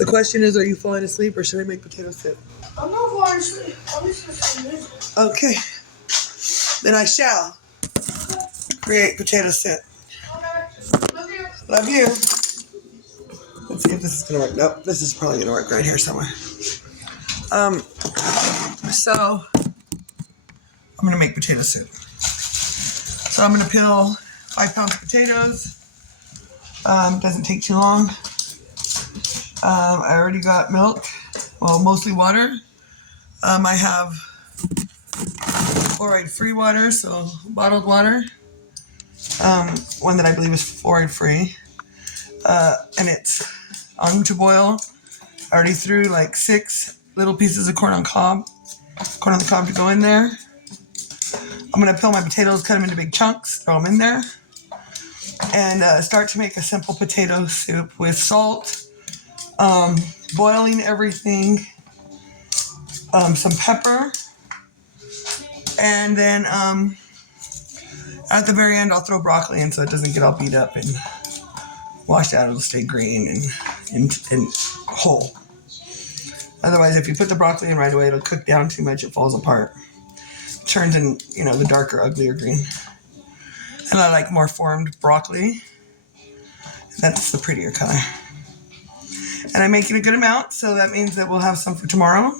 The question is, are you falling asleep or should I make potato soup? I'm not falling asleep. I'm just listening. Okay. Then I shall create potato soup. Okay. Love you. Let's see if this is gonna work. Nope, this is probably gonna work right here somewhere. So I'm gonna make potato soup. So I'm gonna peel 5 pounds of potatoes. Doesn't take too long. I already got milk, well, mostly water. I have fluoride-free water, so bottled water. One that I believe is fluoride-free. And it's on to boil. I already threw like 6 little pieces of corn on the cob to go in there. I'm going to peel my potatoes, cut them into big chunks, throw them in there, and start to make a simple potato soup with salt, boiling everything, some pepper, and then at the very end I'll throw broccoli in so it doesn't get all beat up and washed out. It'll stay green and whole. Otherwise, if you put the broccoli in right away, it'll cook down too much. It falls apart. It turns in, the darker, uglier green. And I like more formed broccoli. That's the prettier color. And I'm making a good amount, so that means that we'll have some for tomorrow.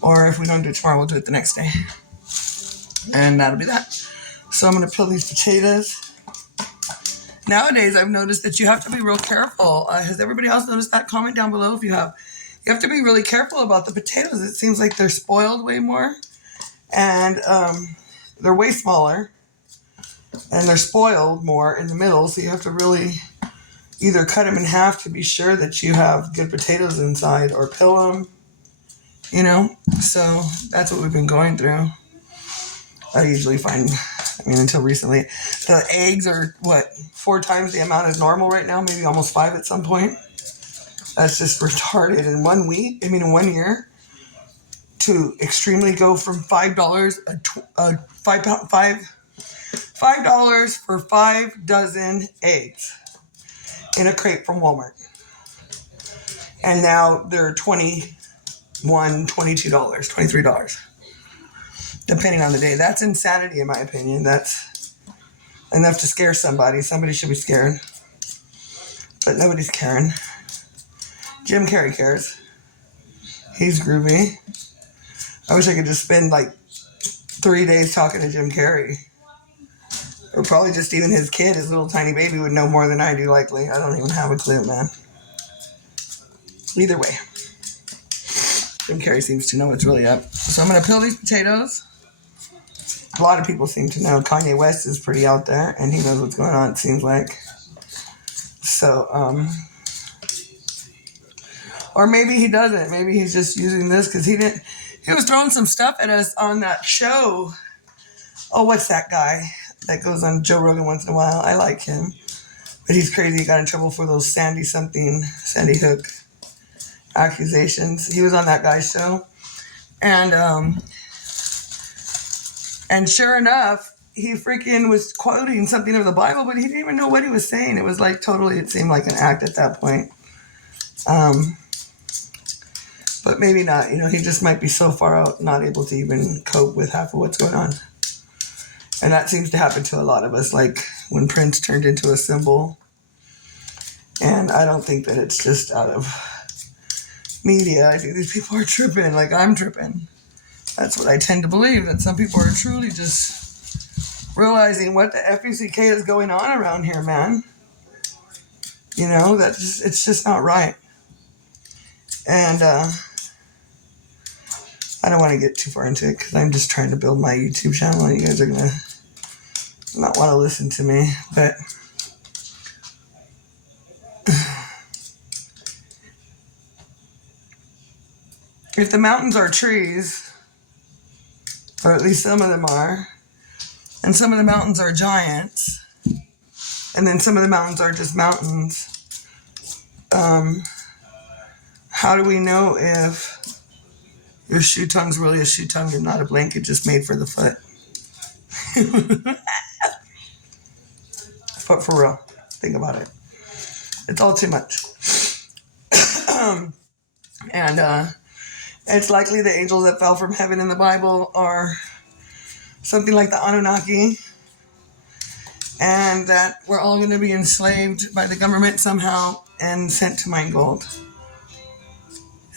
Or if we don't do it tomorrow, we'll do it the next day. And that'll be that. So I'm going to peel these potatoes. Nowadays, I've noticed that you have to be real careful. Has everybody else noticed that? Comment down below if you have. You have to be really careful about the potatoes. It seems like they're spoiled way more. And they're way smaller. And they're spoiled more in the middle. So you have to really either cut them in half to be sure that you have good potatoes inside, or peel them. So that's what we've been going through. I usually find, until recently, the eggs are 4 times the amount as normal right now, maybe almost 5 at some point. That's just retarded. In 1 year, to extremely go from $5 $5 for 5 dozen eggs in a crate from Walmart. And now they're $21, $22, $23. Depending on the day. That's insanity, in my opinion. That's enough to scare somebody. Somebody should be scared. But nobody's caring. Jim Carey cares. He's groovy. I wish I could just spend 3 days talking to Jim Carey. Or probably just even his kid, his little tiny baby, would know more than I do, likely. I don't even have a clue, man. Either way. Jim Carey seems to know what's really up. So I'm going to peel these potatoes. A lot of people seem to know. Kanye West is pretty out there, and he knows what's going on, it seems like. So, or maybe he doesn't. Maybe he's just using this because he was throwing some stuff at us on that show. Oh, what's that guy that goes on Joe Rogan once in a while? I like him. But he's crazy. He got in trouble for those Sandy Hook accusations. He was on that guy's show. And sure enough, he freaking was quoting something of the Bible, but he didn't even know what he was saying. It was it seemed like an act at that point. But maybe not. He just might be so far out, not able to even cope with half of what's going on. And that seems to happen to a lot of us, like when Prince turned into a symbol. And I don't think that it's just out of media. I think these people are tripping, like I'm tripping. That's what I tend to believe, that some people are truly just realizing what the FUCK is going on around here, man. It's just not right. And I don't want to get too far into it because I'm just trying to build my YouTube channel and you guys are going to not want to listen to me. But if the mountains are trees, or at least some of them are, and some of the mountains are giants, and then some of the mountains are just mountains, how do we know if your shoe tongue's really a shoe tongue and not a blanket just made for the foot? But for real, think about it. It's all too much. And it's likely the angels that fell from heaven in the Bible are something like the Anunnaki, and that we're all going to be enslaved by the government somehow and sent to mine gold.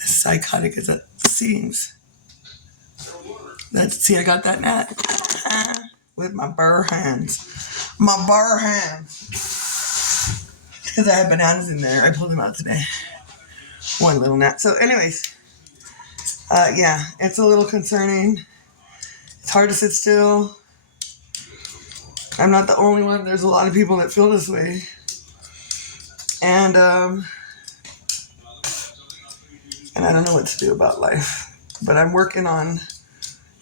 As psychotic as it seems. See, I got that net with my bare hands. My bare hands. Because I had bananas in there. I pulled them out today. One little gnat. So anyways, yeah, it's a little concerning. It's hard to sit still. I'm not the only one. There's a lot of people that feel this way. And I don't know what to do about life. But I'm working on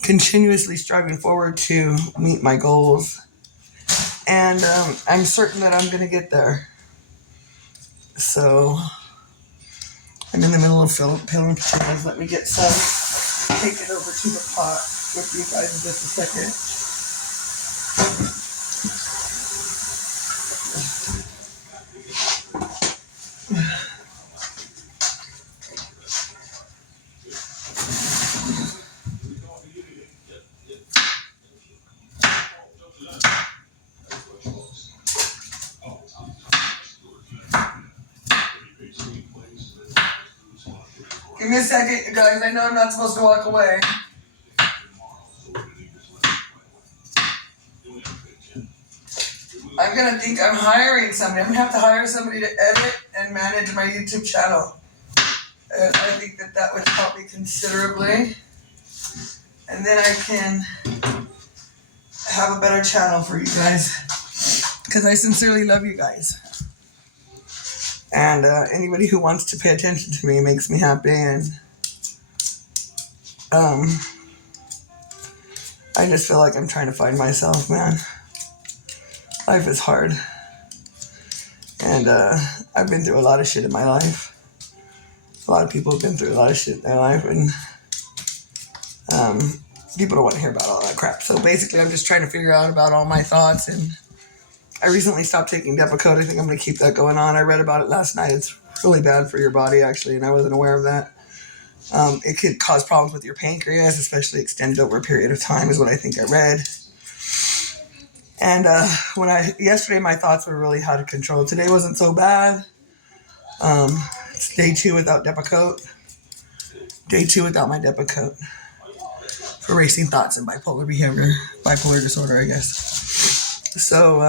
continuously striving forward to meet my goals. And I'm certain that I'm going to get there. So I'm in the middle of peeling potatoes. Let me get some. Take it over to the pot with you guys in just a second. Give me a second, you guys. I know I'm not supposed to walk away. I'm going to think I'm hiring somebody. I'm going to have to hire somebody to edit and manage my YouTube channel. And I think that would help me considerably. And then I can have a better channel for you guys. Because I sincerely love you guys. And anybody who wants to pay attention to me makes me happy. And I just feel like I'm trying to find myself, man. Life is hard. And I've been through a lot of shit in my life. A lot of people have been through a lot of shit in their life. And people don't want to hear about all that crap. So basically, I'm just trying to figure out about all my thoughts. And I recently stopped taking Depakote. I think I'm going to keep that going on. I read about it last night. It's really bad for your body, actually, and I wasn't aware of that. It could cause problems with your pancreas, especially extended over a period of time, is what I think I read. And yesterday, my thoughts were really out of control. Today wasn't so bad. It's day 2 without Depakote. Day 2 without my Depakote. For racing thoughts and bipolar behavior. Bipolar disorder, I guess. So,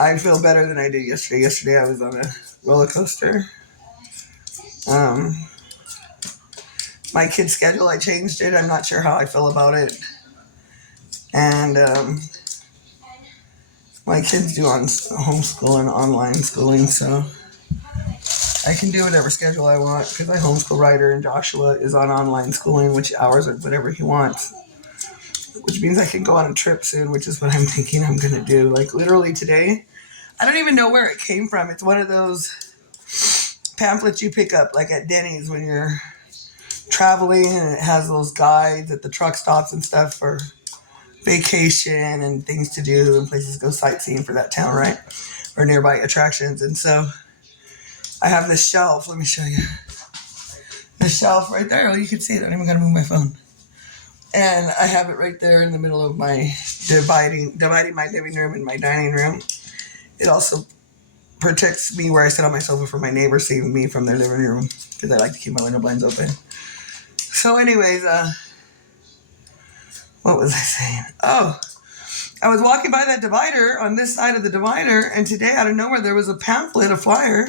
I feel better than I did yesterday. Yesterday I was on a roller coaster. My kid's schedule, I changed it. I'm not sure how I feel about it. And my kids do on homeschool and online schooling, so I can do whatever schedule I want because I homeschool Ryder, and Joshua is on online schooling, which hours or whatever he wants. Which means I can go on a trip soon, which is what I'm thinking I'm going to do. Like literally today, I don't even know where it came from. It's one of those pamphlets you pick up like at Denny's when you're traveling, and it has those guides at the truck stops and stuff for vacation and things to do and places to go sightseeing for that town, right? Or nearby attractions. And so I have this shelf. Let me show you. The shelf right there. Well, you can see it. I don't even got to move my phone. And I have it right there in the middle of my dividing my living room and my dining room. It also protects me where I sit on my sofa from my neighbors seeing me from their living room because I like to keep my window blinds open. So anyways, what was I saying? Oh, I was walking by that divider on this side of the divider, and today out of nowhere there was a pamphlet, a flyer,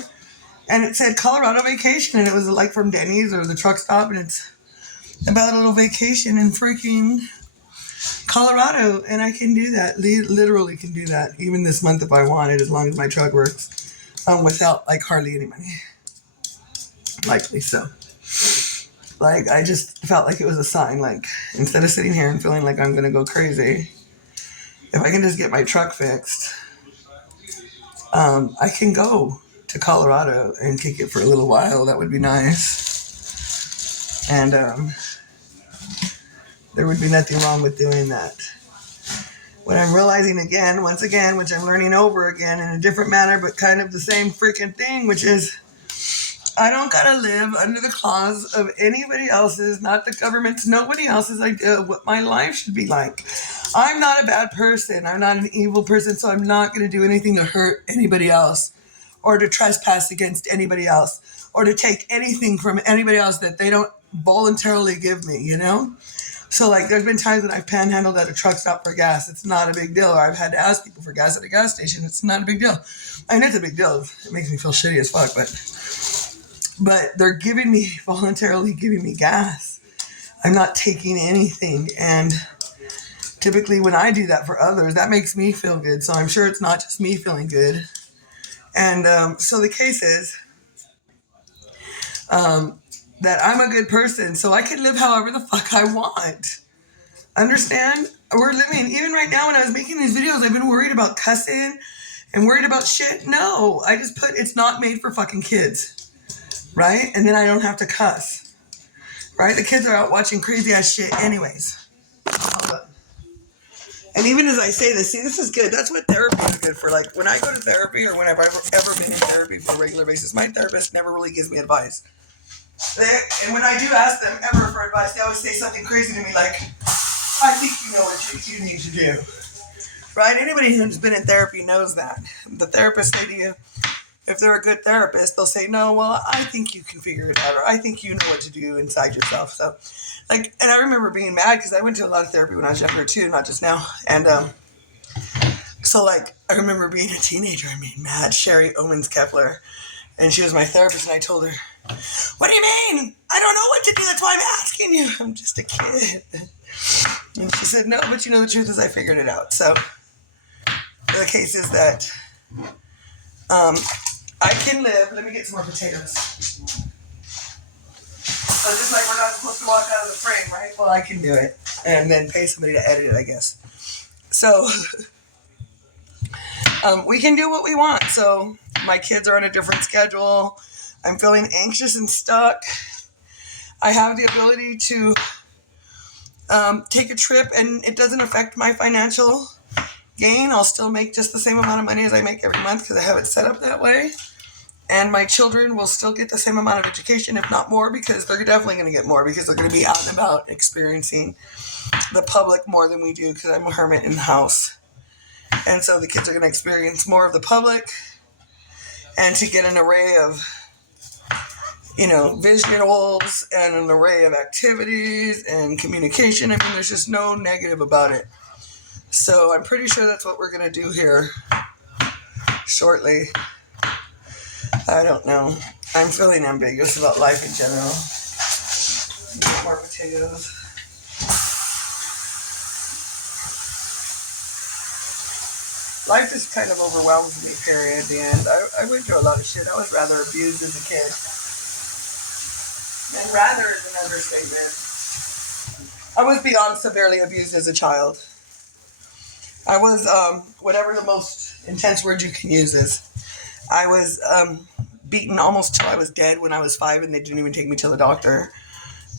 and it said Colorado vacation, and it was like from Denny's or the truck stop, and it's about a little vacation in freaking Colorado, and I can do that. Literally can do that even this month if I wanted, as long as my truck works, without like hardly any money. Likely so. Like I just felt like it was a sign. Like instead of sitting here and feeling like I'm gonna go crazy, if I can just get my truck fixed, I can go to Colorado and kick it for a little while. That would be nice. And there would be nothing wrong with doing that. What I'm realizing again, once again, which I'm learning over again in a different manner, but kind of the same freaking thing, which is I don't gotta live under the claws of anybody else's, not the government's, nobody else's idea of what my life should be like. I'm not a bad person. I'm not an evil person, so I'm not gonna do anything to hurt anybody else or to trespass against anybody else or to take anything from anybody else that they don't voluntarily give me, you know? So, like, there's been times when I've panhandled at a truck stop for gas. It's not a big deal. Or I've had to ask people for gas at a gas station. It's not a big deal. I mean, it's a big deal. It makes me feel shitty as fuck, but they're voluntarily giving me gas. I'm not taking anything. And typically when I do that for others, that makes me feel good. So I'm sure it's not just me feeling good. And so the case is that I'm a good person, so I can live however the fuck I want. Understand? We're living, even right now when I was making these videos, I've been worried about cussing and worried about shit. No, I just put, it's not made for fucking kids, right? And then I don't have to cuss, right? The kids are out watching crazy ass shit anyways. Hold on. And even as I say this, see, this is good. That's what therapy is good for. Like, when I go to therapy or when I've ever been in therapy for a regular basis, my therapist never really gives me advice. And when I do ask them ever for advice, they always say something crazy to me like, I think you know what you need to do. Right? Anybody who's been in therapy knows that. The therapist say to you, if they're a good therapist, they'll say, no, well, I think you can figure it out, or I think you know what to do inside yourself. So, like, and I remember being mad because I went to a lot of therapy when I was younger too, not just now. And so, like, I remember being a teenager and being mad. Sherry Owens Kepler, and she was my therapist, and I told her, what do you mean? I don't know what to do. That's why I'm asking you. I'm just a kid. And she said, no, but you know, the truth is I figured it out. So the case is that I can live. Let me get some more potatoes. So just like we're not supposed to walk out of the frame, right? Well, I can do it. And then pay somebody to edit it, I guess. So we can do what we want. So my kids are on a different schedule. I'm feeling anxious and stuck. I have the ability to take a trip and it doesn't affect my financial gain. I'll still make just the same amount of money as I make every month because I have it set up that way. And my children will still get the same amount of education, if not more, because they're definitely going to get more because they're going to be out and about experiencing the public more than we do because I'm a hermit in the house. And so the kids are going to experience more of the public and to get an array of, you know, visuals and an array of activities and communication. I mean, there's just no negative about it. So I'm pretty sure that's what we're going to do here shortly. I don't know. I'm feeling ambiguous about life in general. Get more potatoes. Life just kind of overwhelms me, period, at the end. I went through a lot of shit. I was rather abused as a kid. And rather is an understatement. I was beyond severely abused as a child. I was, whatever the most intense word you can use is, I was beaten almost till I was dead when I was 5, and they didn't even take me to the doctor.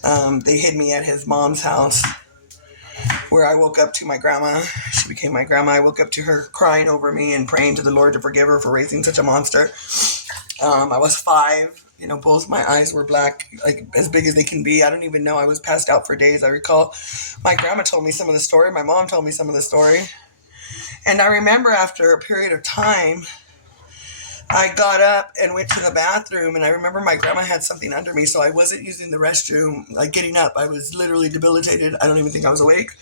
They hid me at his mom's house, where I woke up to my grandma. She became my grandma. I woke up to her crying over me and praying to the Lord to forgive her for raising such a monster. I was 5. You know, both my eyes were black, like as big as they can be. I don't even know. I was passed out for days. I recall my grandma told me some of the story. My mom told me some of the story. And I remember after a period of time, I got up and went to the bathroom, and I remember my grandma had something under me, so I wasn't using the restroom, like getting up. I was literally debilitated. I don't even think I was awake.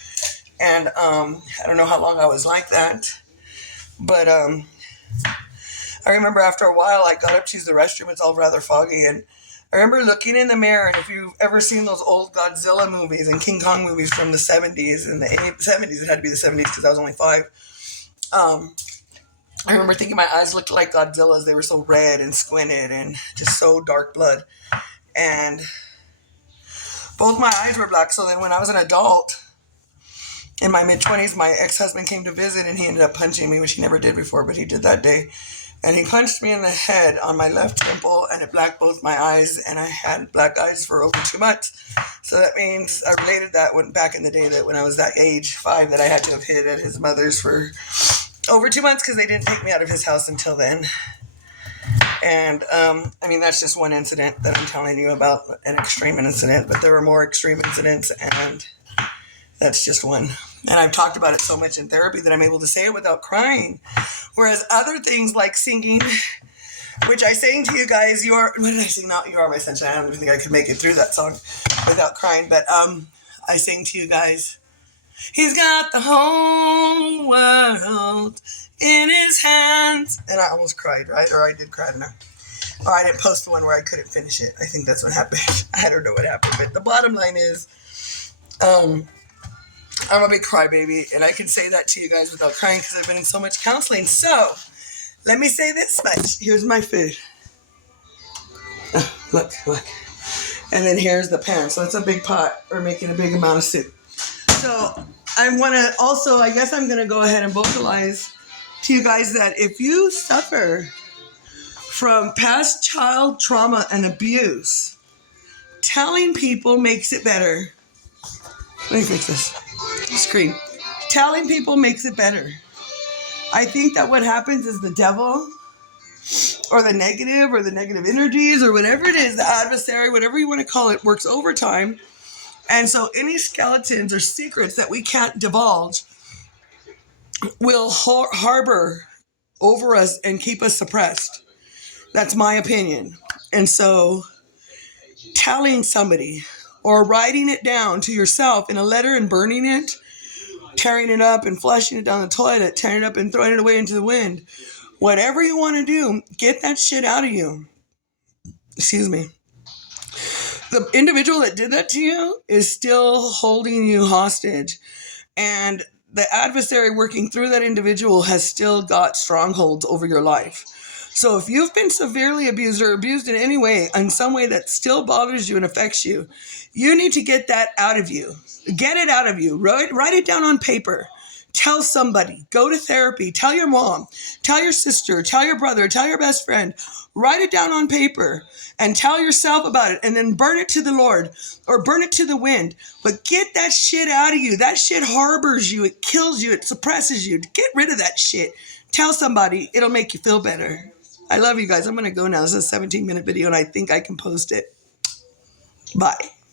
And I don't know how long I was like that. But I remember after a while, I got up to use the restroom. It's all rather foggy. And I remember looking in the mirror, and if you've ever seen those old Godzilla movies and King Kong movies from the 70s and the 70s, it had to be the 70s because I was only 5. I remember thinking my eyes looked like Godzilla's. They were so red and squinted and just so dark blood. And both my eyes were black. So then when I was an adult, in my mid-20s, my ex-husband came to visit, and he ended up punching me, which he never did before, but he did that day. And he punched me in the head on my left temple, and it blacked both my eyes, and I had black eyes for over 2 months. So that means I related that when back in the day, that when I was that age, 5, that I had to have hid at his mother's for over 2 months because they didn't take me out of his house until then. And I mean, that's just one incident that I'm telling you about, an extreme incident, but there were more extreme incidents, and that's just one. And I've talked about it so much in therapy that I'm able to say it without crying. Whereas other things like singing, which I sang to you guys, what did I sing? Not You Are My Sunshine. I don't even think I could make it through that song without crying. But I sang to you guys, he's got the whole world in his hands. And I almost cried, right? Or I did cry, I don't know. Or I didn't post the one where I couldn't finish it. I think that's what happened. I don't know what happened. But the bottom line is, I'm a big crybaby, and I can say that to you guys without crying because I've been in so much counseling. So, let me say this much. Here's my food. Look. And then here's the pan. So, it's a big pot. We're making a big amount of soup. So, I want to also, I guess I'm going to go ahead and vocalize to you guys that if you suffer from past child trauma and abuse, telling people makes it better. Let me fix this screen. Telling people makes it better. I think that what happens is the devil or the negative energies or whatever it is, the adversary, whatever you want to call it, works overtime. And so any skeletons or secrets that we can't divulge will harbor over us and keep us suppressed. That's my opinion. And so telling somebody or writing it down to yourself in a letter and burning it, tearing it up and flushing it down the toilet, tearing it up and throwing it away into the wind. Whatever you want to do, get that shit out of you. Excuse me. The individual that did that to you is still holding you hostage. And the adversary working through that individual has still got strongholds over your life. So if you've been severely abused or abused in any way, in some way that still bothers you and affects you, you need to get that out of you. Get it out of you. Write it down on paper. Tell somebody. Go to therapy. Tell your mom. Tell your sister. Tell your brother. Tell your best friend. Write it down on paper and tell yourself about it, and then burn it to the Lord or burn it to the wind. But get that shit out of you. That shit harbors you. It kills you. It suppresses you. Get rid of that shit. Tell somebody. It'll make you feel better. I love you guys. I'm going to go now. This is a 17-minute video, and I think I can post it. Bye.